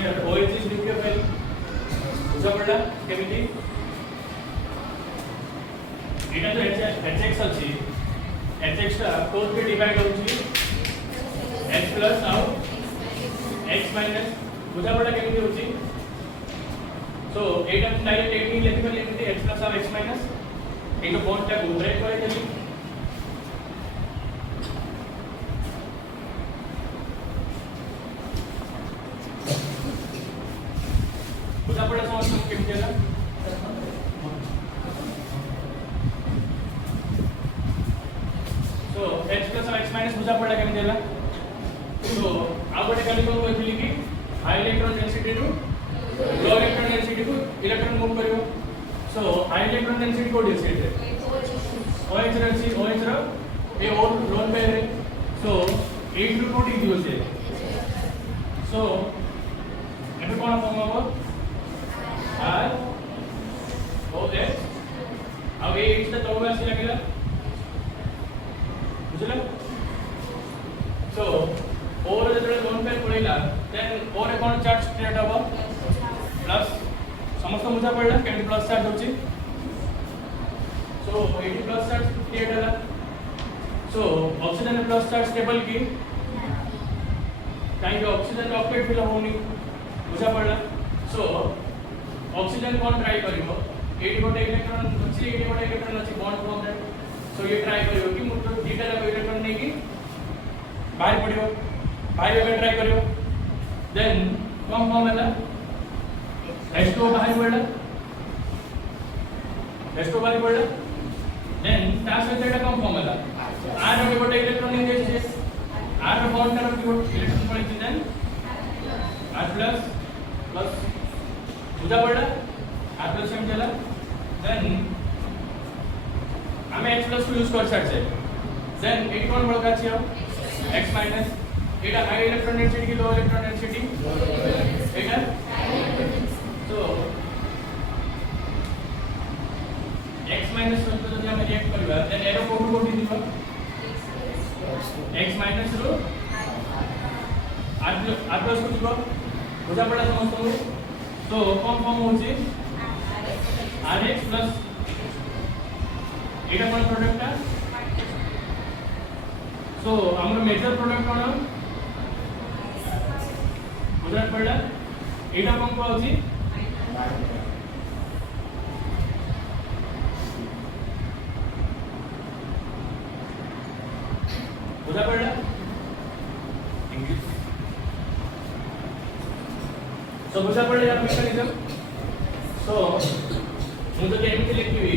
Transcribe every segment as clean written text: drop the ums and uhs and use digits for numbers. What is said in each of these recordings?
OH is nucleophile बुझा पड़ा केमिति एटा तो HX अछि HX टा कोड के डिवाइड होछि H प्लस आउ X माइनस बुझा पड़ा केमिति होछि सो एटा डायरेक्ट एटी लिखिबल एमिति H प्लस आउ X माइनस एटा बॉन्ड टा ब्रेक करे देली बुझा पड़ा समझ केमिति होला तो H plus और X minus बुझा पड़ा केमिति होला तो आ गोटे खाली कोन कहली कि high electron density to low electron density को इलेक्ट्रॉन मूव करियो सो हाई इलेक्ट्रॉन डेंसिटी को डेंसिटी है OH रहछि OH रो ए और लोन पे है सो 8 टू 2 दियो से सो एबे कोन फॉर्म हो R OH अब ए H त तो आसी लागला बुझला सो और जतरे लोन पे पड़िला देन और कोन चार्ज क्रिएट हबो प्लस समस्त बुझा पड़ला केमिति प्लस चार्ज होची सो 80 प्लस चार्ज क्रिएट होला so oxygen plus charge stable की काई ऑक्सीजन ऑक्टेट फिल होनी बुझा पड़ला सो ऑक्सीजन कोन ट्राई करिवो 80 गोटे इलेक्ट्रॉन अछि 80 गोटे इलेक्ट्रॉन अछि बॉन्ड फॉर्म दैट सो ये ट्राई करियो कि मुझे दीटा जाक इलेक्ट्रॉन नै कि बाहर पड़ियो बाहर एबे ट्राई करियो देन कम फॉर्म हैला H2 बाहर पड़ला H2 बाहर पड़ला देन ता सहित एटा कम फॉर्म हैला R रो गोटे इलेक्ट्रॉन नै देछे R रो बॉन्ड करो कि इलेक्ट्रॉन पड़ि देन R प्लस प्लस बुझा पड़ला R प्लस एम चला देन हमें H प्लस को यूज कर सकते देन एट कोन बड़का छियो X माइनस एटा हाई इलेक्ट्रॉन डेंसिटी की लो इलेक्ट्रॉन डेंसिटी एटा तो X माइनस तो जब हम रिएक्ट करबा देन एरो कोठु कोठी दिबो X minus rho R plus को दिबो बुझा पड़ा समस्त तो कौन फॉर्म होची RH प्लस एटा कोन प्रोडक्ट है सो हमर मेजर प्रोडक्ट कोन बुझा पड़ला एटा कोन को होची बुझा पड़ला इंग्लिश सो बुझा पड़ला यार मैकेनिज्म सो मु तो केमिति लिखिबी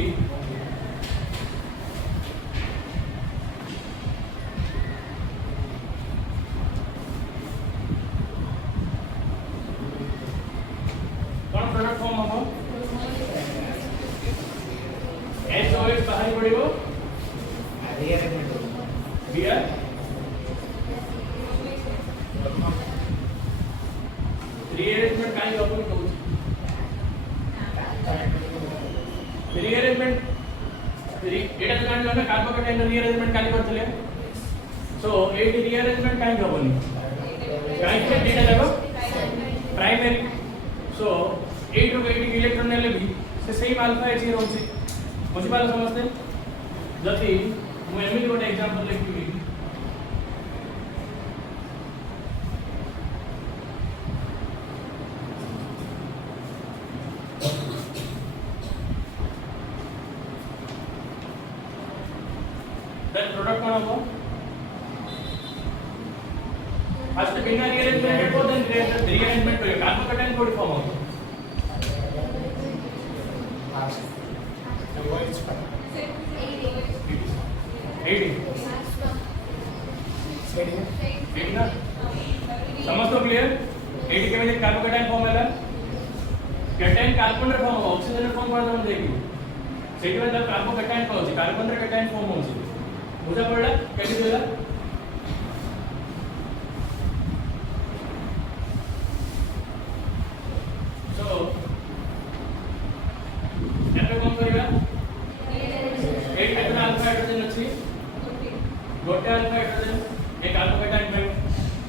कोन प्रोडक्ट फॉर्म हो HOH बाहर पड़िबो रीअरेंजमेंट बिया रीअरेंजमेंट काई अपन कहू रीअरेंजमेंट एटा तो जानि ना कार्बोकेटाइन रीअरेंजमेंट काली करथले सो एटी रीअरेंजमेंट काई हबनी काई के डेटा जाबो प्राइमरी सो 8 रो 80 इलेक्ट्रॉन नेले भी से सेम अल्फा H रहउची बुझि पालो समझते जति मु एमिति गोटे एग्जांपल लिखिबी देन प्रोडक्ट कोन हो फर्स्ट बिना रीअरेंजमेंट को देन रीअरेंजमेंट हो कार्बोकेटाइन कोड फॉर्म हो समझ तो क्लियर 80 केमिकल कार्बोकेटाइन फॉर्म है कैटाइन कार्बन रे फॉर्म ऑक्सीजन रे फॉर्म कर दम देखि सेठी में जब कार्बोकेटाइन को होची कार्बन रे कैटाइन फॉर्म होची बुझा पड़ला कैसे देला सो एटा कोन करिया एक एटा अल्फा हाइड्रोजन अछि गोटे अल्फा हाइड्रोजन एक कार्बोकेटाइन में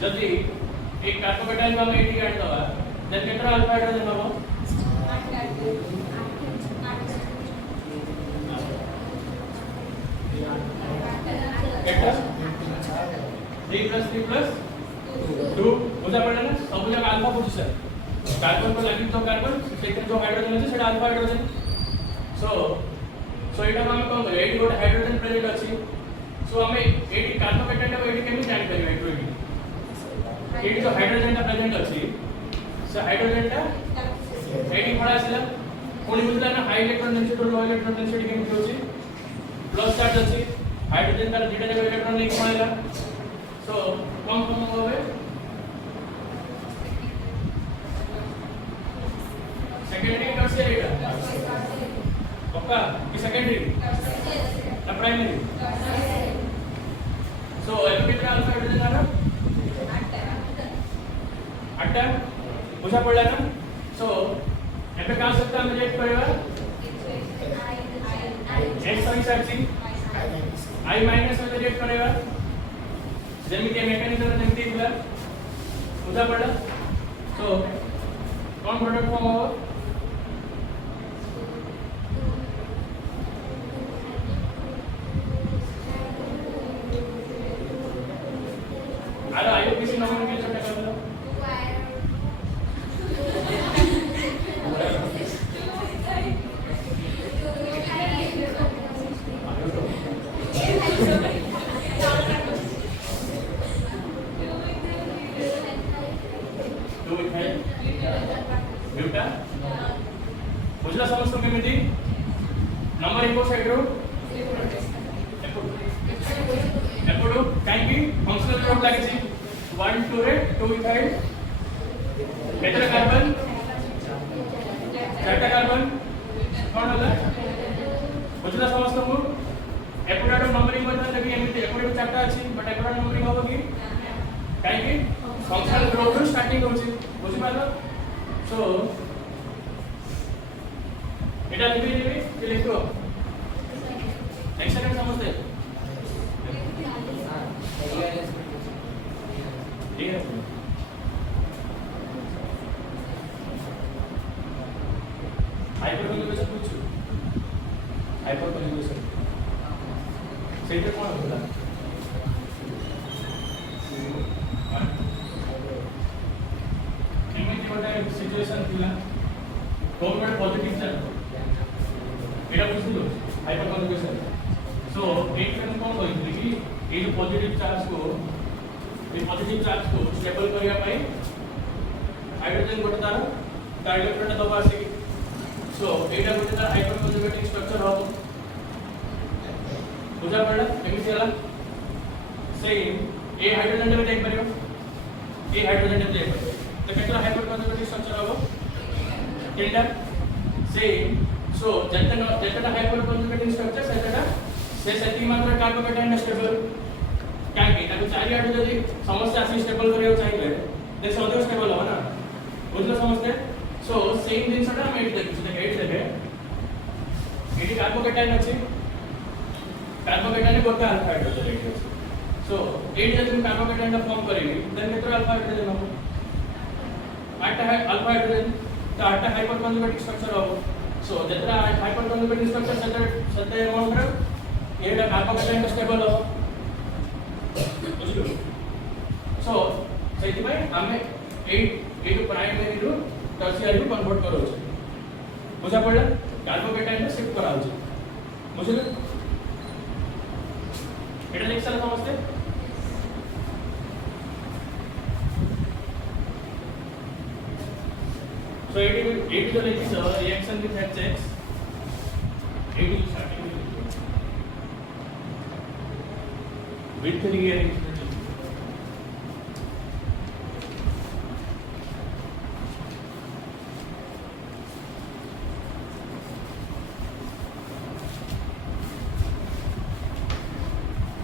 जदी एक कार्बोकेटाइन को हम 80 ऐड दवा देन केतरा अल्फा हाइड्रोजन हबो केटा 3 + 2 बुझा पड़ला ना सब जगह अल्फा पोजीशन कार्बन को लगी तो कार्बन सेकंड जो हाइड्रोजन আছে সেটা अल्फा हाइड्रोजन सो एटा हम कोन करे एटी गोटे हाइड्रोजन प्रेजेंट अछि सो हमें एटी कार्बोकेटाइन को एटी केमि जान करियो एटो एटी जो हाइड्रोजन का प्रेजेंट अछि से हाइड्रोजन का एटी पड़ा आसिला कोनी बुझला ना high electron density low electron density केमि होछि प्लस चार्ज अछि हाइड्रोजन का जेटा जगह इलेक्ट्रॉन नहीं पड़ेगा सो कम होवे सेकेंडरी टर्शियरी का पक्का कि सेकेंडरी ना प्राइमरी सो एफ कितना अल्फा हाइड्रोजन आ रहा 8 बुझा पड़ला ना सो एफे का सकता हम रिएक्ट करेगा x sorry Sakshi i minus में रिएक्ट करेगा जेमिति मेकानिज्म जेमिति बुला बुझा पड़ला सो कौन प्रोडक्ट फॉर्म होगा अरे आयो किसी नंबर के छोटा कर दो दो है ब्यूटा बुझला समझतो केमिति नंबर इको साइड रो एपडो काई फंक्शनल ग्रुप लागे छी 1 2 रे 2 इथाइल केतरा कार्बन चारटा कार्बन कोन होला बुझला समझतो को एपडो नंबरिंग बता देबी एमिति एपडो चारटा अछि बट एपडो नंबरिंग होबो की काई फंक्शनल ग्रुप रो स्टार्टिंग होछि बुझि पालो सो एटा लिखि देबी कि लिखो नेक्स्ट सेकंड समझते ठीक है हाइपर कन्जुगेशन पूछो हाइपर कन्जुगेशन सेंटर कौन होता एमिति गोटे सिचुएशन थिला कोन गोटे पॉजिटिव चार्ज एटा बुझिलो हाइपर कन्जुगेशन सो एक कन कोन होइतली कि ए जो पॉजिटिव चार्ज को स्टेबल करिया पाई हाइड्रोजन गोटे तार इलेक्ट्रॉन दबा आसी सो एटा गोटे तार हाइपर कन्जुगेटिंग स्ट्रक्चर हो बुझा पड़ला एमिति हला सेम ए हाइड्रोजन में देख परियो ए हाइड्रोजन में देख परियो तो केतरा हाइपर कन्जुगेटिंग स्ट्रक्चर हो टिल्डा सेम सो जतना हाइपर कन्जुगेटिंग स्ट्रक्चर सेटा से सेति मात्र कार्बोकेटाइन स्टेबल क्या कि ताको चारि आठ जदी समस्या आसी स्टेबल करियो चाहिए देश अधिक स्टेबल हो ना बुझलो समझते सो सेम दिन सटा हम एट देखि से एट देखे एटी कार्बोकेटाइन अछि कार्बोकेटाइन गोटे अल्फा हाइड्रोजन एटी अछि सो एट जदी कार्बोकेटाइन का फॉर्म करेगी देन केतरा अल्फा हाइड्रोजन हो 8 है अल्फा हाइड्रोजन तो 8 हाइपर कन्जुगेटिंग स्ट्रक्चर हो सो जतरा हाइपर कन्जुगेटिंग स्ट्रक्चर सते अमाउंट एटा कार्बोकेटाइन स्टेबल हो बुझलो सो सेति भाई हमें ए प्राइमरी रो टर्शियरी रो कन्वर्ट करो छै बुझा पड़ला कार्बोकेटाइन शिफ्ट कराउ छै बुझलो एटा नेक्स्ट साल समझते सो एटी जो लेखि छ reaction with HX eighty starting with rearrangement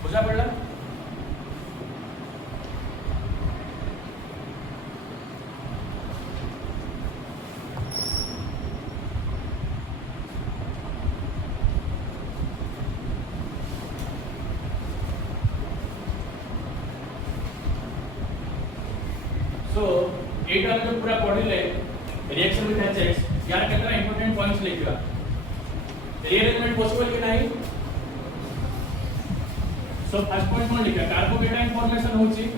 बुझा पड़ला सो एटा हम पूरा पढ़िले रिएक्शन विथ HX यार केतना इंपोर्टेंट पॉइंट्स लिखिबा रीअरेंजमेंट पॉसिबल कि नाही सो फर्स्ट पॉइंट कोन लिखा कार्बोकेटाइन फॉर्मेशन होची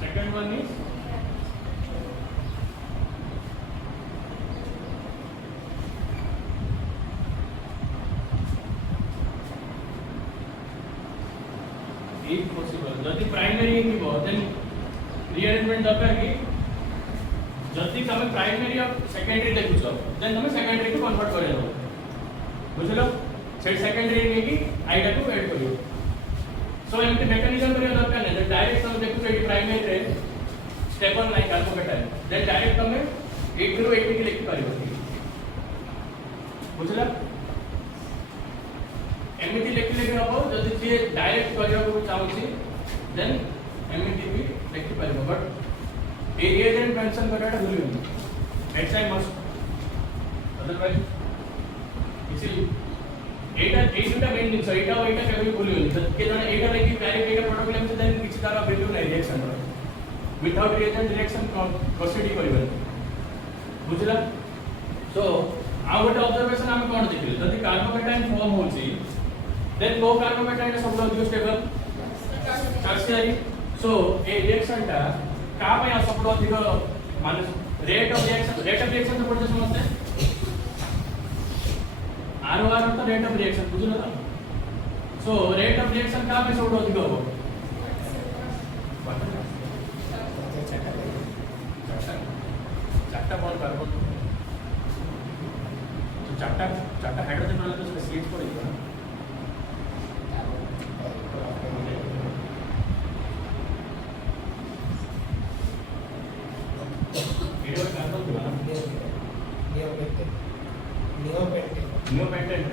second one is if possible जदि प्राइमरी है कि देन रीअरेंजमेंट दरकार कि जदि तमे प्राइमरी और सेकेंडरी देखुछ देन तमे सेकेंडरी को कन्वर्ट करे दो बुझलो से सेकेंडरी ने कि आइडा को ऐड करियो सो एमटी मेकानिज्म करियो दरकार नै डायरेक्ट तमे देखुछ एटी प्राइमरी रे स्टेबल नाही कार्बोकेटाइन देन डायरेक्ट तमे 80 ରୁ 80 के लिखि पारियो बुझला एमटी लिखले भी हबो जदि जे डायरेक्ट करियो को चाहूची देन एमटी भी लिखि पारिबो बट ए एजेंट मेंशन करैटा भूलियो नेक्स्ट टाइम मस्ट अदरवाइज इसी एटा एटा मेन दिन सो एटा एटा केबे भूलियो के जने एटा लेकि डायरेक्ट एटा प्रोडक्ट लेम से देन किछि तारा वैल्यू नै रिएक्शन रो विदाउट रिएजेंट रिएक्शन प्रोसीड करबे बुझला सो आ गोटे ऑब्जर्वेशन हम कोन देखिले जदि कार्बोकेटाइन फॉर्म होची देन लो कार्बोकेटाइन सब अधिक स्टेबल टर्शियरी सो ए रिएक्शन टा का पे सब अधिक माने रेट ऑफ रिएक्शन तो पड़ते समझते आर तो रेट ऑफ रिएक्शन बुझलो तो सो रेट ऑफ रिएक्शन का पे सब अधिक हो चारटा बॉल कार्बन तो चारटा हाइड्रोजन वाले तो सीएच पड़ेगा नियोपेंटेंट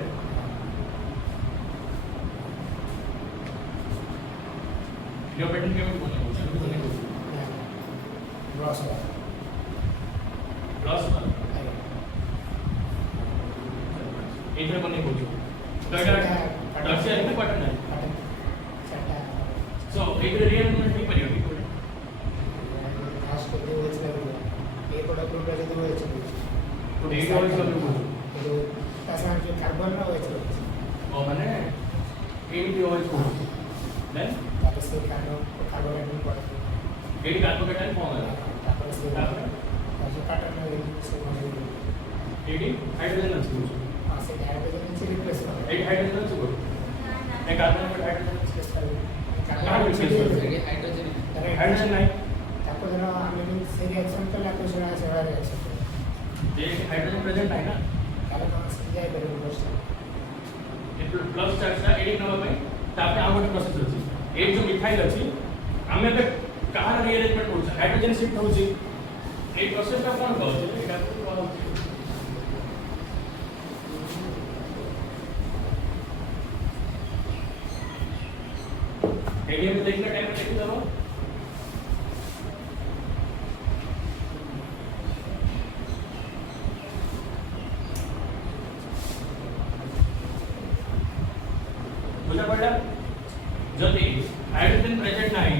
नियोपेंटेंट के में बोलने ब्रॉस इधर बने बोलियो तो अगर टर्शियरी में बटन है सो इधर रिअरेंजमेंट नहीं परियो ठीक है लास्ट को वो चला ये प्रोडक्ट ग्रुप रे दो है तो ये और सब लोग तो तासा के कार्बन रा होय छै ओ माने एडी होय छै देन तापर से कार्बोकेटाइन पड़े एडी कार्बोकेटाइन फॉर्म है तापर से काटन में से एडी हाइड्रोजन আছে हां से हाइड्रोजन से रिप्लेस कर एडी हाइड्रोजन আছে बोल एक कार्बन पर हाइड्रोजन रिप्लेस कर हाइड्रोजन नहीं तापर जरा हमें से रिएक्शन करला तो सेवा सेवा रिएक्शन जे हाइड्रोजन प्रेजेंट है ना ताले हम समझाय बरे बस ये प्लस चार्ज का एडी नंबर में तापे आ गोटे प्रोसेस अछि ए जो मिथाइल अछि हमें पे कहां रीअरेंजमेंट होछ हाइड्रोजन शिफ्ट होछि ए प्रोसेस का कोन कहै एटा तो कहै एडी में देखना टाइम पे देखि दो बुझा पड़ा जदि हाइड्रोजन प्रेजेंट नाही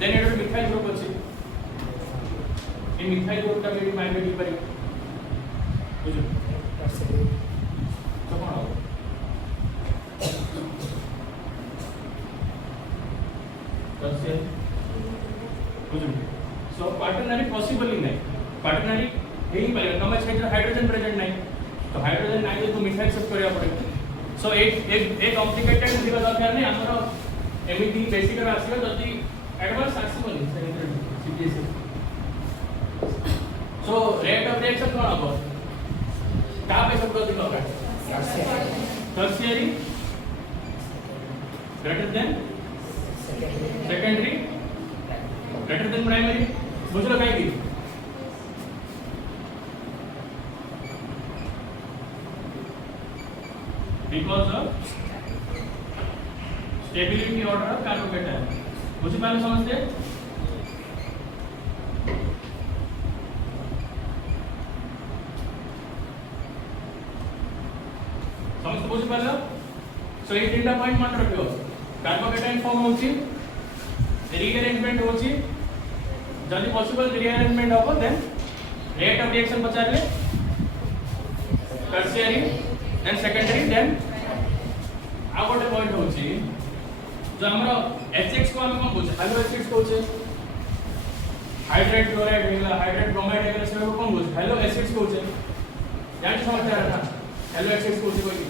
then it will methyl group अछि इन मिथाइल ग्रुप का मेरी माइंड में पड़ी बुझो तो कौन हो तब बुझो सो क्वाटरनरी पॉसिबल ही नहीं क्वाटरनरी यही पड़ेगा कम क्षेत्र हाइड्रोजन प्रेजेंट नहीं तो हाइड्रोजन नहीं तो मिथाइल शिफ्ट करया पड़ेगा सो एक कॉम्प्लिकेटेड दिबा दरकार नहीं हमरो एमिटी बेसिक रा आसीबो जदी एडवांस आसीबो नहीं secondary CPS so rate of reaction कोन हबो का पे सब अधिक होगा tertiary greater than secondary greater than primary बुझलो काई की because of stability order of carbocation बुझी पाले समझते बुझ पालो सो ये तीनटा पॉइंट मन रखियो कार्बोकेटाइन फॉर्म होची रीअरेंजमेंट होची जल्दी पॉसिबल रीअरेंजमेंट हो देन रेट ऑफ रिएक्शन पचार ले टर्शियरी देन सेकेंडरी देन आ गोटे पॉइंट होची जो हमरो HX को हम कोन बुझे हेलो एसिड्स कोचे हाइड्रेट क्लोराइड हेला हाइड्रेट ब्रोमाइड हेला से कोन बुझे हेलो एसिड्स कोचे जानि समझता है ना हेलो एसिड्स कोचे कोई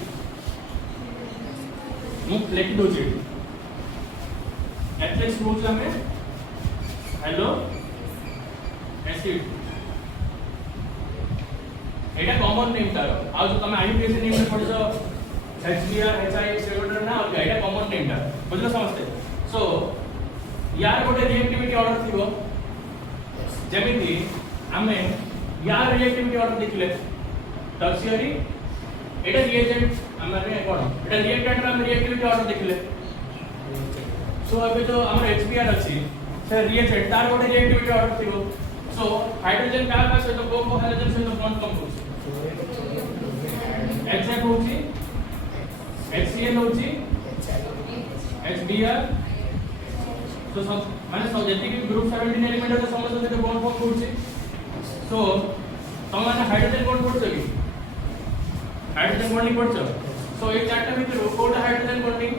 मु लिख दोची HX बुझ हमें हेलो एसिड एटा कॉमन नेम तारो आ जो तमे आईयूपीएसी नेम में पढिছো HBr HI सेगोडर ना और एटा कॉमन नेम ता बुझलो समझते सो यार गोटे रिएक्टिविटी ऑर्डर थिबो जेमिति हमें यार रिएक्टिविटी ऑर्डर देखले टर्शियरी एटा रिएजेंट हमरे कोन एटा रिएक्टेंट में रिएक्टिविटी ऑर्डर देखले सो अबे जो हमर HBr अछि से रिएजेंट तार गोटे रिएक्टिविटी ऑर्डर थिबो सो हाइड्रोजन का से तो को हाइड्रोजन से तो बॉन्ड कम होछि HF होछि HCl होछि HBr तो सब माने सब जति कि ग्रुप 17 एलिमेंट है समस्त से बॉन्ड फॉर्म होछि सो तो माने हाइड्रोजन बॉन्ड पड़छ कि हाइड्रोजन बॉन्डिंग पड़छ सो ए चारटा भीतर कोटा हाइड्रोजन बॉन्डिंग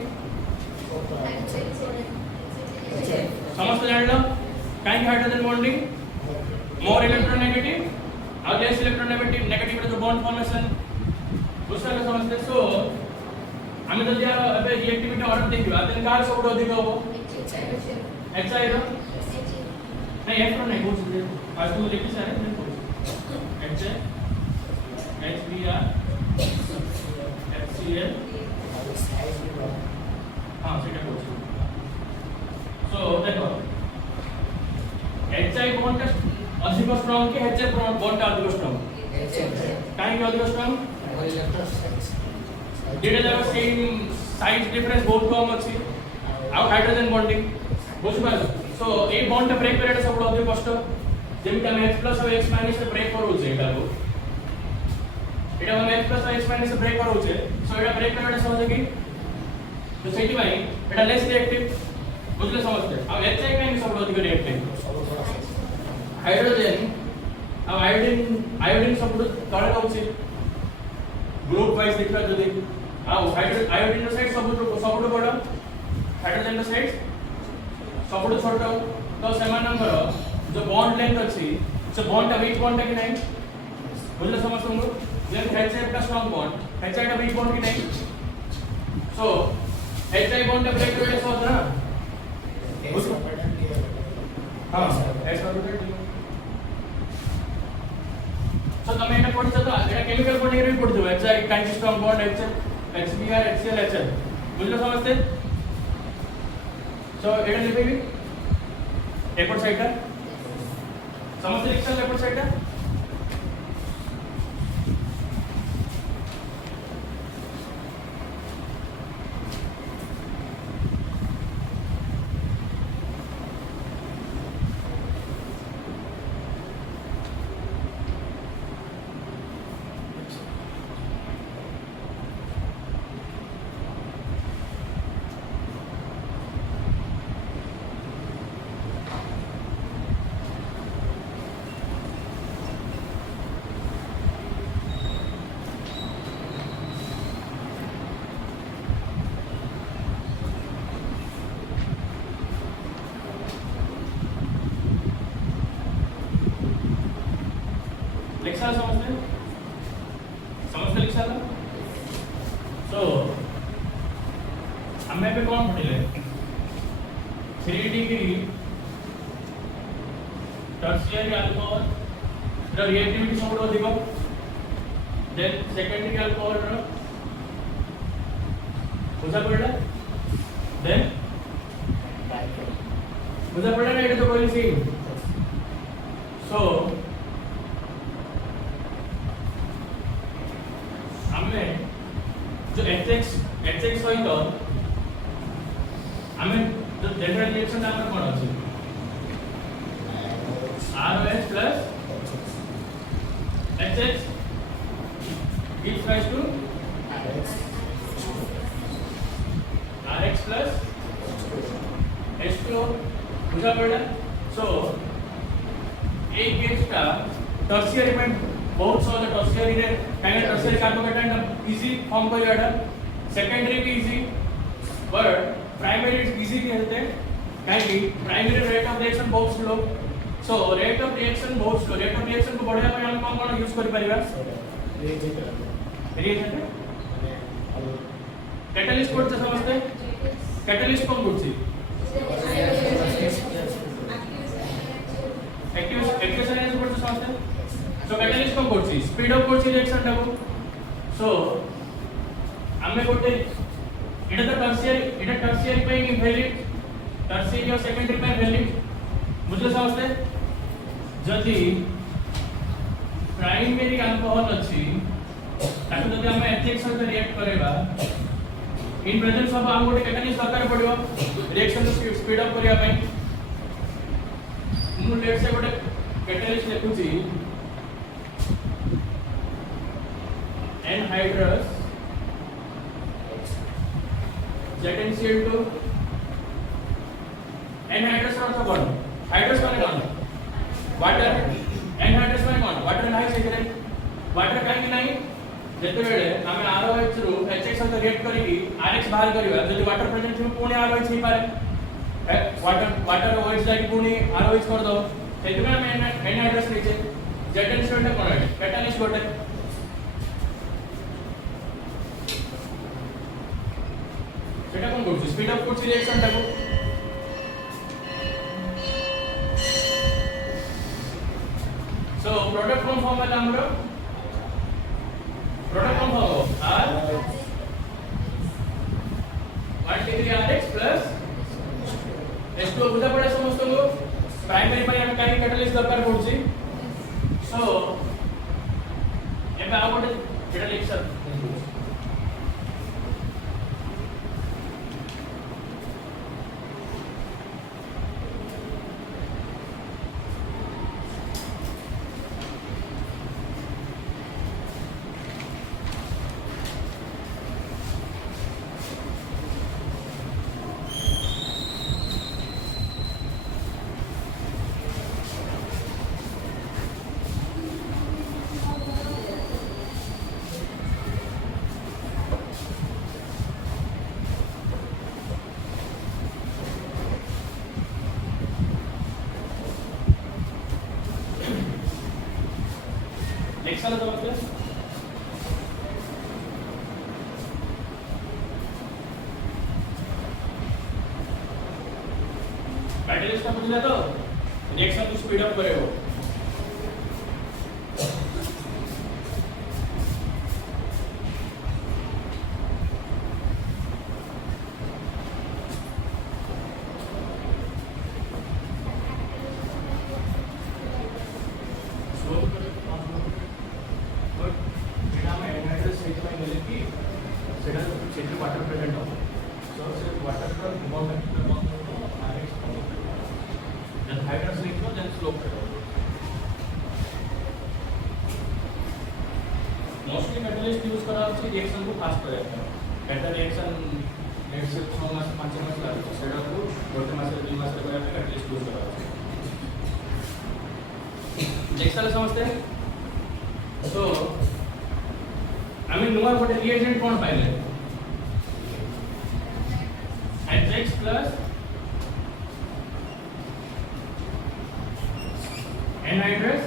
समस्त जानलो काई हाइड्रोजन बॉन्डिंग मोर इलेक्ट्रोनेगेटिव और लेस इलेक्ट्रोनेगेटिव नेगेटिव जो बॉन्ड फॉर्मेशन दूसरा का समझते सो हमें तो यार अबे रिएक्टिविटी ऑर्डर देखियो देन कार सब अधिक हो HI रो नहीं F रो नहीं पूछ दे आज तू लिखी सारे नहीं पूछ HI HBr HCl हां सेटा पूछ सो देखो HI बॉन्ड का अधिक स्ट्रांग के HF बॉन्ड का अधिक स्ट्रांग काहे के अधिक स्ट्रांग डेटा जब सेम साइज डिफरेंस बहुत कम अछि आ हाइड्रोजन बॉन्डिंग बुझ पालो सो ए बॉन्ड ब्रेक करे सब अधिक कष्ट जेमिटा हम H+ और H- से ब्रेक करू छै एटा को एटा हम H+ और H- से ब्रेक करू छै सो एटा ब्रेक करे समझ कि तो सेठी भाई एटा लेस रिएक्टिव बुझले समझते अब HI काहे सब अधिक रिएक्टिव हाइड्रोजन अब आयोडीन सब तळे होछि ग्रुप वाइज देखा जदि आ आयोडीन साइड सबुठ बड़ हाइड्रोजन साइड सबुठ छोट तो सेमानंकर जो बॉन्ड लेंथ अछि से बॉन्ड वीक बॉन्ड कि नहीं बुझले समझतो जेन HF का स्ट्रांग बॉन्ड HI का वीक बॉन्ड कि नहीं सो HI बॉन्ड ब्रेक करे सो ना हां ऐसा ऑर्बिटल सो तमे एटा पढिछ तो एटा केमिकल बॉन्डिंग रे पढिछ HI kind strong bond HBr HCl HF बुझलो समझते सो एटा लिखे भी एकोड साइड समझते एक्सेल एकोड साइड लिखा समझते लिखा तो हमें पे कौन पढ़िले 3 डिग्री टर्शियरी अल्कोहल ର रिएक्टिविटी सबुठ अधिक देन सेकेंडरी अल्कोहल ର बुझा पड़ला देन बुझा पड़ला ना एटा तो कोई सी सो हमें जो HX सहित हमें जो जनरल रिएक्शन हम कोन अछि ROH plus HX gives rise to এই কেসটা টারসিয়ারি में बहुत সহজ টারসিয়ারি রে কারণ টারসিয়ারি কার্বোকেটাইন ইজি ফর্ম করিয়াটা সেকেন্ডারি भी इजी बट प्राइमरी इजी भी होते हैं काहे प्राइमरी रेट ऑफ रिएक्शन बहुत slow so rate of reaction बहुत स्लो रेट ऑफ रिएक्शन को बढ़ाया ପାଇଁ ଆମେ କଣ କଣ यूज କରି परिबा रिएजेंट कैटलिस्ट कोड समझते कैटलिस्ट कौन कोड छी एक्टिवेशन एनर्जी कोड समझते सो कैटलिस्ट कौन कोड छी स्पीड ऑफ कोड छी रिएक्शन टाको सो हमें कोटे এটা তো টারসিয়ারি पे वैलिड टर्शियरी और सेकेंडरी पे वैलिड बुझले समझते जदि प्राइमरी अल्कोहल अछि ताकि जदि हम एथिक सहित रिएक्ट करेबा इन प्रेजेंस ऑफ हम गोटे कैटलिस्ट दरकार पड़िबो रिएक्शन स्पीड अप करिया पई मु लेट से गोटे कैटलिस्ट लिखुची एनहाइड्रस ZnCl2 एनहाइड्रस का अर्थ कौन हाइड्रस माने कौन वाटर एनहाइड्रस माने कौन वाटर नाही सेकरे वाटर काहे नहीं जेते बेले हमें ROH रु HX सहित रिएक्ट करिकी RX बाहर करिवा जदि वाटर प्रेजेंट छु पुणी ROH ही पारे वाटर OH जाकी पुणी ROH कर दो सेति में हम एनहाइड्रस लीजे ZnCl2 कोन है कैटलिस्ट गोटे सेटा कोन करछ स्पीड अप करछ रिएक्शन टाको सो प्रोडक्ट कोन फॉर्म है हमरो प्रोडक्ट कोन form R 1 degree RX plus H2 बुझा पड़े समस्त को प्राइमरी पर हम काई कैटलिस्ट दरकार पड़छि सो एबे आ गोटे कैटलिस्ट नेक्स्ट वाला दबाव क्या कैटलिस्ट का पूछला तो रिएक्शन को स्पीड अप करेगा वाटर प्रेजेंट हो सो से वाटर का मूवमेंट RX जब हाइड्रस लिखो देन स्लोप करो मोस्टली कैटलिस्ट यूज करा अछि रिएक्शन को फास्ट करे कैटा रिएक्शन नेट से 6 मास 5 मास लागो सेटा को गोटे मास 2 मास रे करे कैटलिस्ट यूज करा अछि नेक्स्ट वाला समझते हैं तो हमें नुआ गोटे रिएजेंट कोन पाइले HX plus anhydrous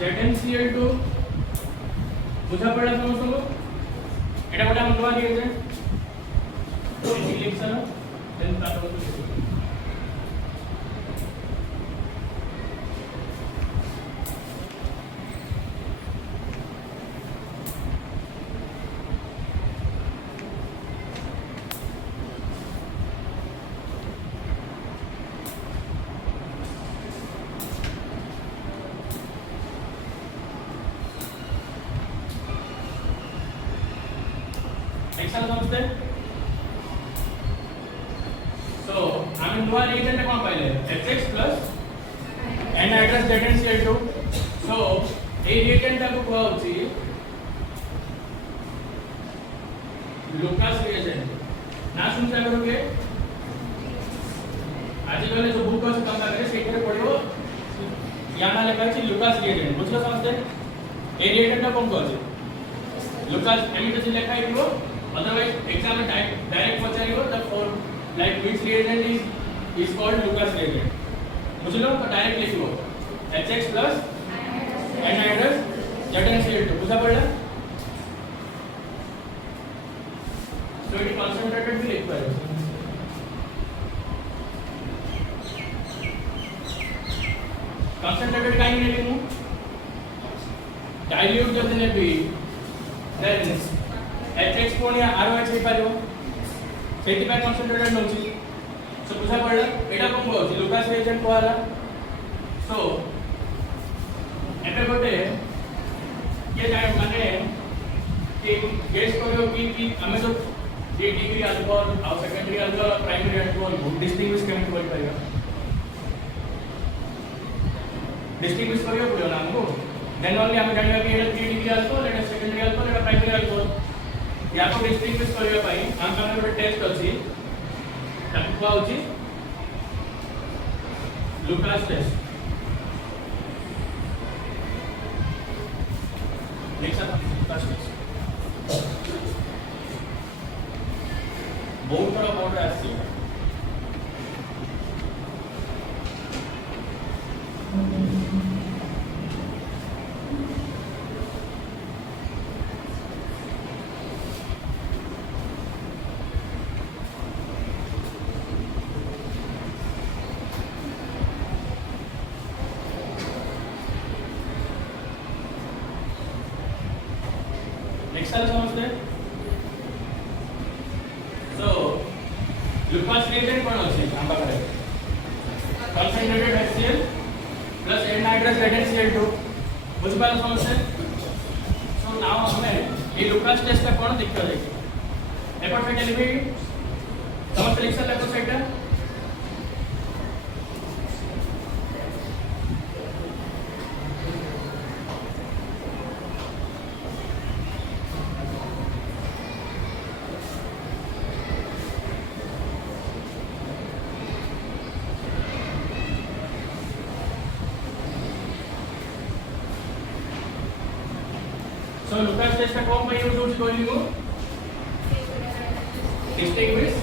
ZnCl2 बुझा पड़ा समझ लो एटा गोटे हम नुआ रिएजेंट इलेक्शन देन तातो एक्शन समझते सो आमे नुआ रिएजेंट कोन पाइले HX प्लस एनहाइड्रस ZnCl2 सो ए रिएजेंट को कहौ छी लुकास रिएजेंट ना सुनता करोगे आज वाले जो बुक है कम करे से या ना লেখা আছে লুকাস রিয়েজেন্ট বুঝলো समझते এই রিয়েজেন্টটা কোন কইছে লুকাস এমিতে যে লেখা আইবো otherwise exam ডাইরেক্ট পচারিবো the for like which reagent is called Lucas reagent বুঝলো তো ডাইরেক্ট লিখবো HX plus anhydrous ZnCl2 বুঝা পড়লা so it concentrated भी लिख पाए concentrated काहे नहीं लिखूं dilute जब नेबी then HX कोण या ROH हे पारिबो सेति पे concentrated नउची so बुझा पड़ला एटा कोन कहउची लुकास रिएजेंट कोहाला so एबे गोटे ये जाय माने कि गेस करियो कि हमें तो ये डिग्री अल्कोहल और सेकेंडरी अल्कोहल और प्राइमरी अल्कोहल डिस्टिंग्विश केमति कर पाइबा डिस्टिंग्विश करियो पड़ियो ना हमको देन ओनली हम जानिबा कि एटा 3 डिग्री अल्कोहल एटा सेकेंडरी अल्कोहल एटा प्राइमरी अल्कोहल या को डिस्टिंग्विश करियो पई हम हमर ଗୋଟେ टेस्ट अछि ताकि कहउची Lucas test next Lucas test बहुत बड़ा पाउडर आसी नेक्स्ट साल समझते so लुकास रिएजेंट कोन अछि हम पाखरे concentrated HCl plus anhydrous ZnCl2 बुझि पाल समझते so now हमें ये लुकास टेस्ट का कोन देखियो देखि एपर से लिखबी समस्त लिख सकला को सेटा so लुकास टेस्ट का कौन पे यूज होची कोई को डिस्टिंग्विश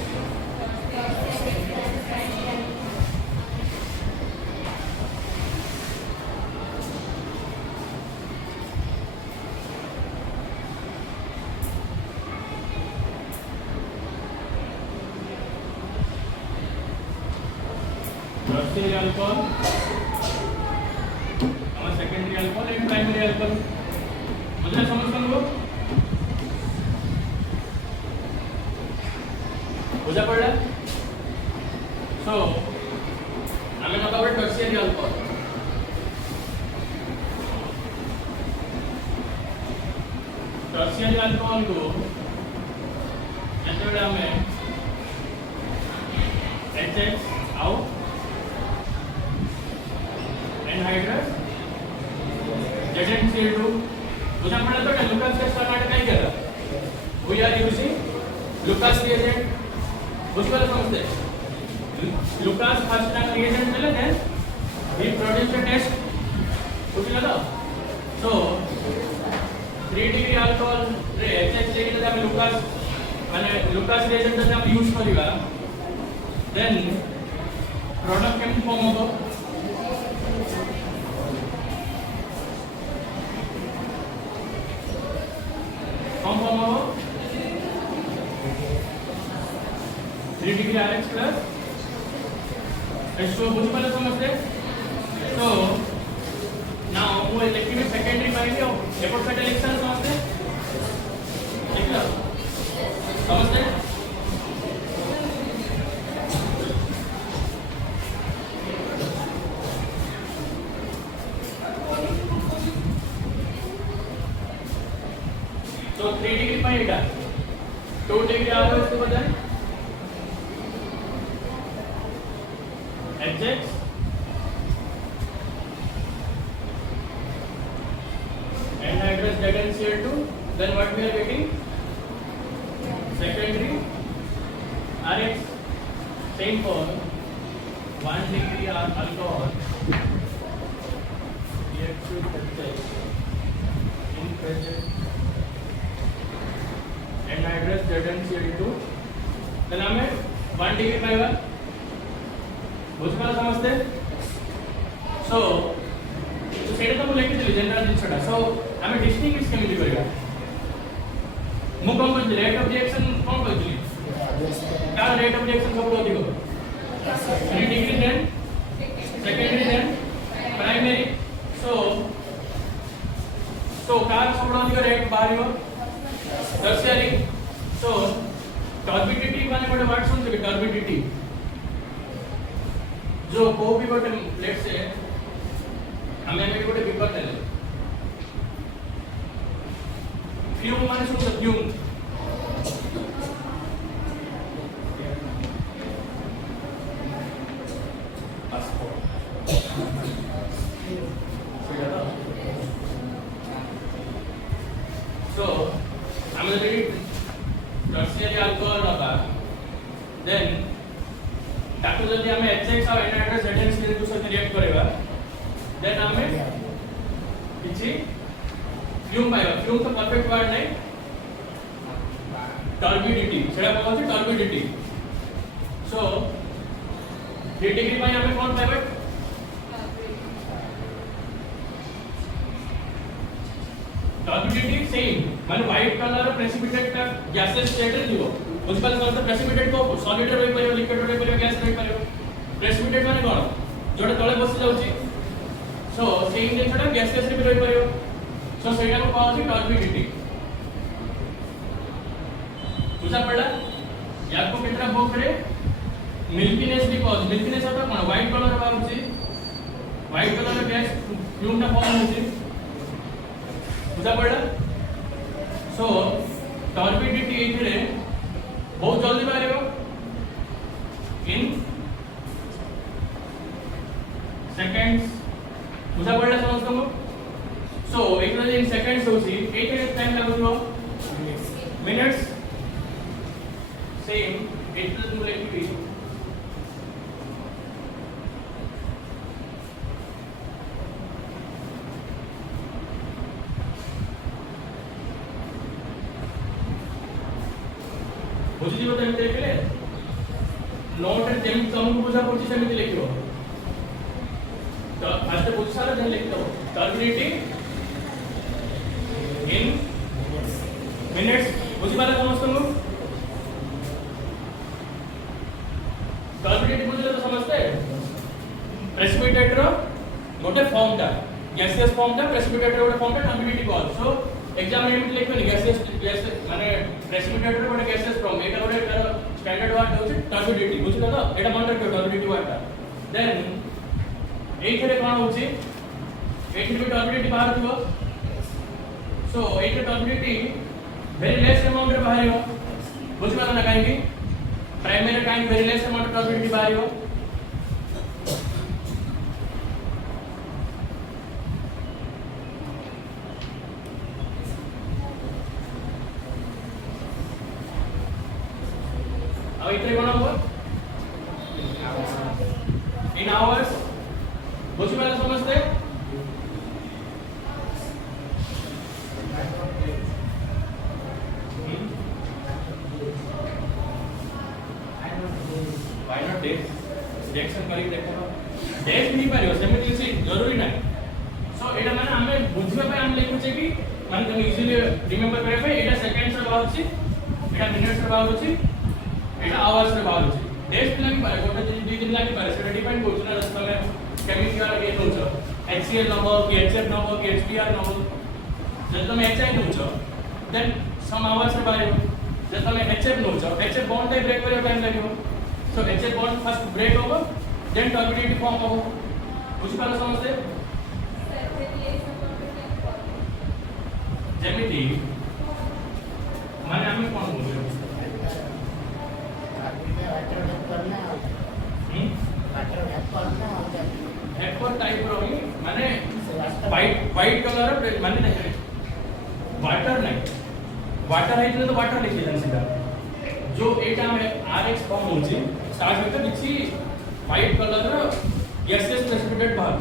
टर्शियरी अल्कोहल और secondary alcohol and primary alcohol मुझे समझ लो बुझा पड़ा सो हमें मतलब टर्शियरी अल्कोहल टर्शियरी अल्कोहल को ऐसे बड़ा में HX आउट एनहाइड्रस ZnCl2 बुझा पड़ा तो लुकास टेस्ट करना काय केला we are using Lucas reagent बुझलो समझते लुकास फर्स्ट टाइम रिएजेंट मिले then we produce the test बुझलो तो सो 3 डिग्री अल्कोहल रे HH लेके हम लुकास माने लुकास रिएजेंट जब हम यूज करिबा देन प्रोडक्ट केम फॉर्म होबो फॉर्म हो 3 डिग्री RH प्लस H2O बुझ पाले समझते तो नाउ वो इलेक्ट्रिक सेकेंडरी माइंड हो एपोर्ट का इलेक्ट्रॉन समझते ठीक है समझते तो 3 डिग्री पर एटा 2 डिग्री आ रहा है इसके बजाय HX anhydrous ZnCl2 then what we are getting secondary RH same for 1 degree alcohol in present and address ZNCD2 then हमें 1 डिग्री पाएगा बुझपाला समझते so ସେଇଟା ତ ମୁଁ ଲେଖିଥିଲି ଜେନେରାଲ ଜିନିଷଟା so ଆମେ ଡିଷ୍ଟିଂଗୁଇଶ କେମିତି କରିବା ମୁଁ କଣ କହିଥିଲି ରେଟ୍ ଅଫ ରିଆକ୍ସନ କଣ କହିଥିଲି କାର ରେଟ୍ ଅଫ ରିଆକ୍ସନ ସବୁଠୁ ଅଧିକ 3 degree then secondary then primary so कार सबठु अधिक रेट बाहरियो टर्शियरी so टर्बिडिटी माने गोटे वर्ड सुनते टर्बिडिटी जो को भी गोटे लेट्स से हमें गोटे पेपर ले फ्यूम माने सुन फ्यूम so हमें जब टर्शियरी अल्कोहल होता देन ताको जल्दी हमें HX और एनहाइड्रस ZNC के साथ रिएक्ट करेगा देन हमें किछि फ्यूम पाएगा फ्यूम तो परफेक्ट वर्ड नहीं टर्बिडिटी सेटा कहू छी टर्बिडिटी सो 3 डिग्री में हमें कौन पाएगा टर्बिडिटी सेम माने व्हाइट कलर प्रेसिपिटेट का गैसेस स्टेट रे दिबो बुझपाल करते प्रेसिपिटेट को सॉलिड रे रही परियो लिक्विड रे परियो गैस रही परियो प्रेसिपिटेट माने कोन जोडे तळे बसि जाउची सो सेम जिनसटा गैसेस रे भी रही परियो सो सेटा को कहू छी टर्बिडिटी बुझा पड़ा याको केतरा बुक रे मिल्कीनेस भी कहू मिल्कीनेस होता कोन व्हाइट कलर बाउची व्हाइट कलर गैस फ्यूम ना फॉर्म होची बुझा पड़ा सो टर्बिडिटी इथरे बहुत जल्दी बाहरियो इन सेकंड्स बुझा पड़ा समझ तुम सो इथरे इन सेकंड्स होसी एथरे टाइम लागुथो मिनिट्स सेम इथरे तुम लेखिबी बुझी जीव तो एमते लिखले नोट रे जेम तुमको बुझा पड़छि सेमिति लिखिबो तो फास्ट बुझ सारा देन लिख दो टर्बिडिटी इन मिनिट्स बुझी पाला समझ तुम टर्बिडिटी बुझले तो समझते प्रेसिपिटेट रो गोटे फॉर्म ता गैसियस फॉर्म ता प्रेसिपिटेट रो गोटे फॉर्म ता टर्बिडिटी कॉल सो एग्जाम में एमति लिखबे गैसियस गैस माने प्रेसिपिटेट रो गोटे गैसियस फॉर्म एटा गोटे तार स्टैंडर्ड वर्ड होछि टर्बिडिटी बुझलो तो एटा मन रखियो टर्बिडिटी वर्ड ता देन एइथरे कोन होछि एइथरे भी टर्बिडिटी बाहर थबो सो एइथरे टर्बिडिटी वेरी लेस अमाउंट रे बाहरियो बुझलो ना काहे कि प्राइमरी काहे वेरी लेस अमाउंट टर्बिडिटी बाहरियो अब इतने कोण हुआ इन आवर्स बुझी वाला समझते व्हाई नॉट डेज रिएक्शन करी देखो डेज नहीं पारियो सेमिति से जरूरी नहीं सो एटा माने हमें बुझिबा पे हम लिखु छै कि माने तुम इजीली रिमेंबर करे पे एटा सेकंड्स रे बाहर छी एटा मिनिट्स रे बाहर छी एटा आवर्स रे बाहर छी डेज लागी पारे गोटे दिन 2 दिन लागी पारे सेटा डिपेंड करछ ना रस्ता में केमिकल के नोच HCl नंबर कि HF नंबर कि HBr नंबर जब तुम HI नोच देन सम आवर्स रे बाहर जब तुम HF नोच HF बॉन्ड टाइप ब्रेक करे टाइम लागो सो HF बॉन्ड फर्स्ट ब्रेक होगा देन टर्बिडिटी फॉर्म होगा बुझ पाला समझते जेमिति माने हम कोन बोलबे हेपर टाइप रही माने व्हाइट कलर माने नहीं वाटर नहीं वाटर है तो वाटर लिखि देन सीधा जो एटा में RX फॉर्म होची स्टार्ट होते किछि व्हाइट कलर रो गैसेस प्रेसिपिटेट बाहर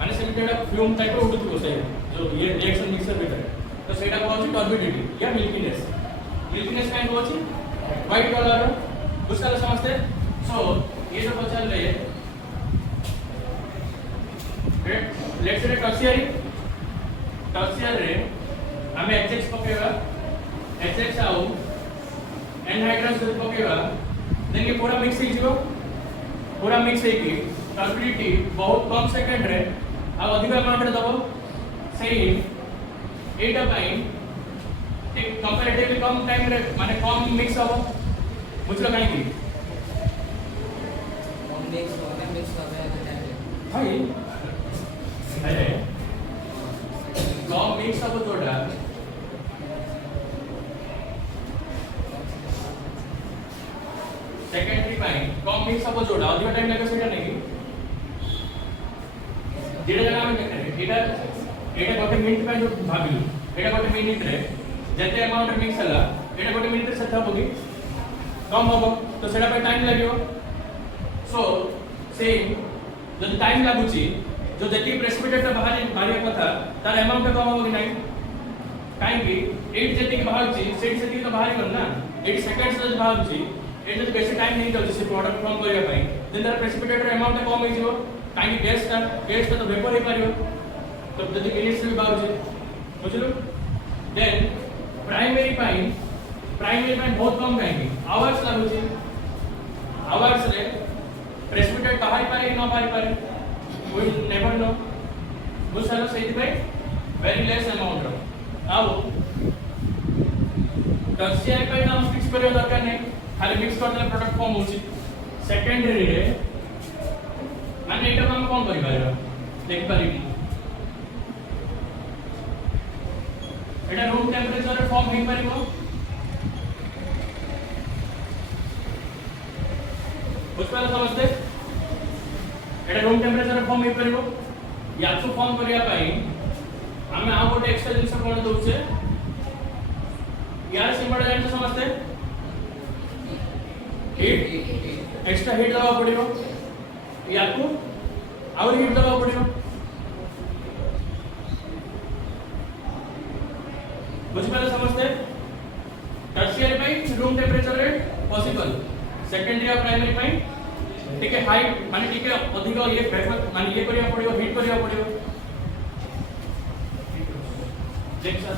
माने सेमिति जेटा फ्यूम टाइप रो उठुथो से जो ये रिएक्शन मिक्सर भीतर तो सेटा को अछि टर्बिडिटी या मिल्कीनेस काइंड हो अछि व्हाइट कलर बुझाला समझते सो ये जो पचाल ले लेट्स से टर्शियरी रे हमें एचएक्स पकेवा एचएक्स आउ एनहाइड्रस जब पकेवा देन ये पूरा मिक्स हे की टर्बिडिटी बहुत कम सेकंड रे आ अधिक अमाउंट रे दबो सही एटा पाई एक कंपैरेटिवली कम टाइम रे माने कम मिक्स हो बुझलो काई की मिक्स होवे भाई अरे कम मिक्स हो जोड़ा सेकेंडरी पाई कम मिक्स हो जोड़ा अधिक टाइम लगे सेटा नहीं जेडा जगह में देखते एटा एटा गोटे मिनिट पे जो भाबिलु एटा गोटे मिनिट रे जते अमाउंट मिक्स हला एटा गोटे मिनिट रे सेटा होगी कम होबो तो सेटा पे टाइम लागियो सो सेम जब टाइम लागुची जो जति प्रेसिपिटेट बाहर कथा तार अमाउंट कम होगी नहीं काई की 8 जति के बाहर ची सेट जति तो बाहर कर ना 8 सेकंड्स जो बाहर ची एट जो बेसी टाइम नहीं जाउची से प्रोडक्ट फॉर्म करिया पई देन तार प्रेसिपिटेट अमाउंट कम होई जिवो काई की गैस तो वेपर ही पारियो तो जति मिनिट्स भी बाहर ची बुझलो देन प्राइमरी पाई बहुत कम काई की आवर्स लागुची आवर्स रे प्रेसिपिटेट बाहर पारे न बाहर पारे we never know बुझालो सेति भाई very less amount रो आओ टर्शियरी पे हम फिक्स करियो दरकार नहीं खाली मिक्स करले प्रोडक्ट फॉर्म होची सेकेंडरी रे माने एटा हम कोन करि पारिबा देख पारिबी एटा रूम टेंपरेचर रे फॉर्म हेइ पारिबो बुझपाला समझते एटा रूम टेंपरेचर फॉर्म हे परिबो याचो फॉर्म करिया पई हमें आ गोटे एक्स्ट्रा जिंस कोन दोउचे यार सिंबल जानि समझते हीट एक्स्ट्रा हीट दबा पड़िबो याकू और हीट दबा पड़िबो बुझपाला समझते टर्शियरी पई रूम टेंपरेचर रे पॉसिबल सेकेंडरी और प्राइमरी पई ठीक है हाई माने ठीक है अधिक ये प्रेफर माने ये करिया पड़ियो हीट करिया पड़ियो देख सर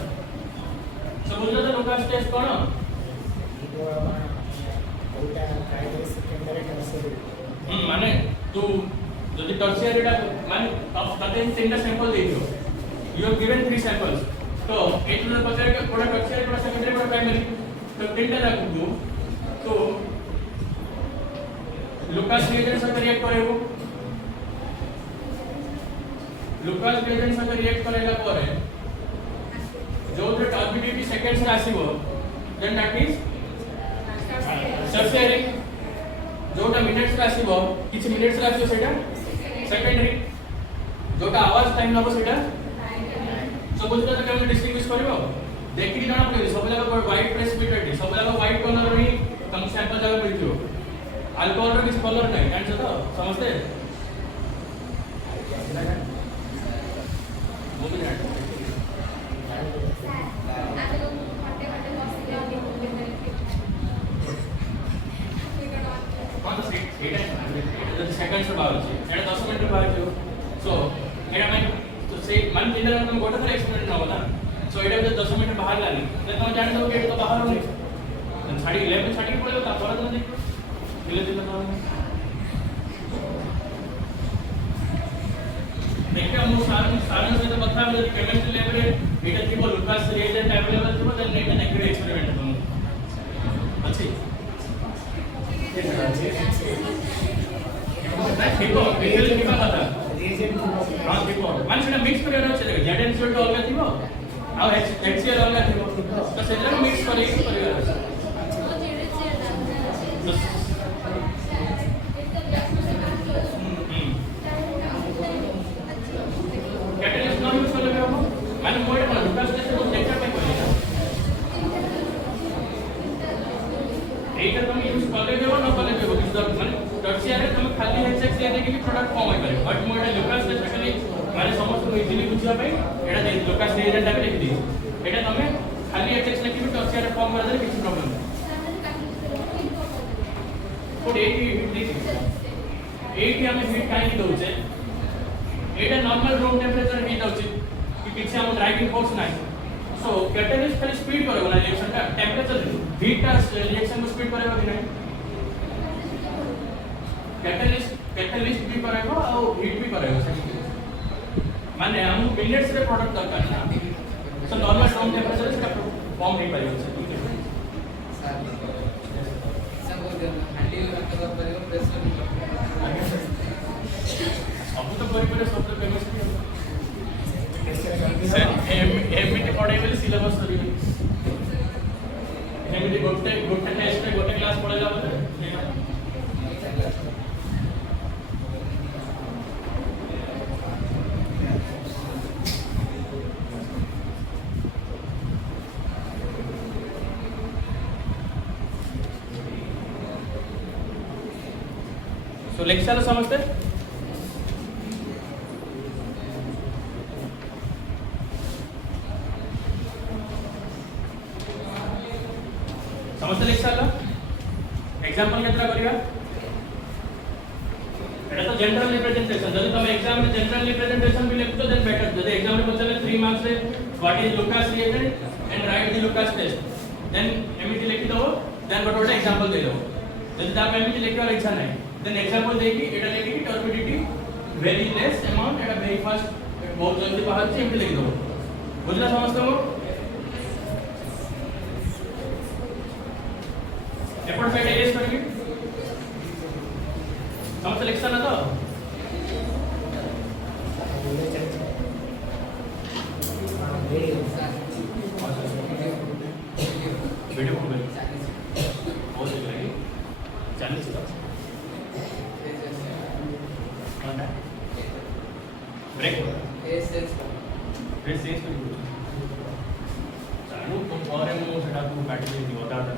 समझलो तो लोकल टेस्ट कोन ओटा प्राइमरी सेकेंडरी टर्शियरी माने तू जदि टर्शियरी टा माने तते तीनटा सैंपल दे दियो यू हैव गिवन 3 सैंपल्स तो एट में पचार के कोड़ा टर्शियरी कोड़ा सेकेंडरी कोड़ा प्राइमरी तो तीनटा लागू तो लुकास रिएजेंट से रिएक्ट करेबो लुकास रिएजेंट से रिएक्ट करेला परे जो टर्बिडिटी सेकंड्स रे आसीबो देन दैट इज टर्शियरी जोटा मिनिट्स रे आसीबो किछ मिनिट्स रे आसीबो सेटा सेकेंडरी जोटा आवाज टाइम लगो सेटा सब बुझता तो केमन डिस्टिंग्विश करबो देखि जाना पड़े सब जगह व्हाइट प्रेसिपिटेट सब जगह व्हाइट कलर री कम सैंपल जगह मिलथियो अल्कोहल रे किछ कलर नहीं जान तो समझते वो भी जान कौन से एटा सेकंड से बाहर छी एटा 10 मिनट बाहर छी सो एटा मैं तो से मन दिन में तुम गोटा एक्सपेरिमेंट ना होला सो एटा जो 10 मिनट बाहर लानी तो तुम जान दो कि एटा तो बाहर होनी छाड़ी लैब में छाड़ी पड़े तो पर तुम देखो धीरे धीरे तो देखिए हम सारण से तो बता हम केमिस्ट्री लैब रे एटा थी लुकास रिएजेंट अवेलेबल थी देन एटा नेगेटिव एक्सपेरिमेंट हम अच्छी देखो बेसिकली क्या पता रिएजेंट हां देखो मान से मिक्स कर रहा है जेडन सोल्ट अलग थीबो आ एचसीएल अलग थीबो तो सेजरा मिक्स करी परिवार कैटलिस्ट ना यूज कर लेबे हम माने मोड पर लुकास जैसे तो लेक्चर में कोई एटा तुम यूज कर लेबे ना कर लेबे किस माने टर्शियरी तुम खाली हेक्सेक्स या देखि प्रोडक्ट କମ ହେଇପାରିବ ବଟ୍ ମୁଁ ଏଇଟା ଲୋକାଲ ଷ୍ଟେଜରେ ଖାଲି ମାନେ ସମସ୍ତଙ୍କୁ ଇଜିଲି ବୁଝିବା ପାଇଁ ଏଇଟା ଲୋକାଲ ଷ୍ଟେଜ ଏଟାକୁ ଲେଖିଦେଇଛି ଏଇଟା ତମେ ଖାଲି ଟେକ୍ସଟ ଲେଖିବି ଟର୍ସିଆରେ ଫର୍ମ କରିଦେଲେ କିଛି ପ୍ରୋବ୍ଲେମ ନାହିଁ କୋଉଠି ଏଇଠି ଆମେ ହିଟ୍ କାହିଁକି ଦଉଛେ ଏଇଟା ନର୍ମାଲ ରୁମ୍ ଟେମ୍ପରେଚର ହେଇଯାଉଛି कि किसी हम ड्राइविंग फोर्स नहीं सो कैटलिस्ट खाली स्पीड करेगा ना रिएक्शन का टेंपरेचर हीट का रिएक्शन को स्पीड करेगा कि नहीं कैटलिस्ट भी करेगा और हीट भी करेगा माने हम मिनट्स रे प्रोडक्ट दरकार ना सो नॉर्मल रूम टेंपरेचर से फॉर्म नहीं पाइबो सर हैंडल करके परियो प्रेशर सब तो परिपर सब तो केमिस्ट्री एमटी पढ़ाई बोले सिलेबस सरी एमटी गोटे गोटे टेस्ट में गोटे क्लास पढ़ेला बोले सो लेक्चर समझते समझते लेक्चर एग्जांपल केतरा करिया एटा तो जनरल रिप्रेजेंटेशन जदि तुम एग्जाम में जनरल रिप्रेजेंटेशन भी लिखतो देन बेटर जदि एग्जाम में पचले 3 मार्क्स रे what is Lucas reactant and write the Lucas test then एमटी लिखि दो देन गोटे एग्जांपल दे दो जदि ता एमटी लिखिवार इच्छा नहीं देन एग्जांपल देकी एटा लिखि कि टर्बिडिटी वेरी लेस अमाउंट एटा वेरी फास्ट बहुत जल्दी बाहर से एमटी लिखि दो बुझला समझते हो एफर्ट पे एरेज करेंगे समझते लिखता ना तो वीडियो कौन करेगी बहुत देख लगी 40 ब्रेक चालू तो और मु सेटा तू काटी दे दियो दादा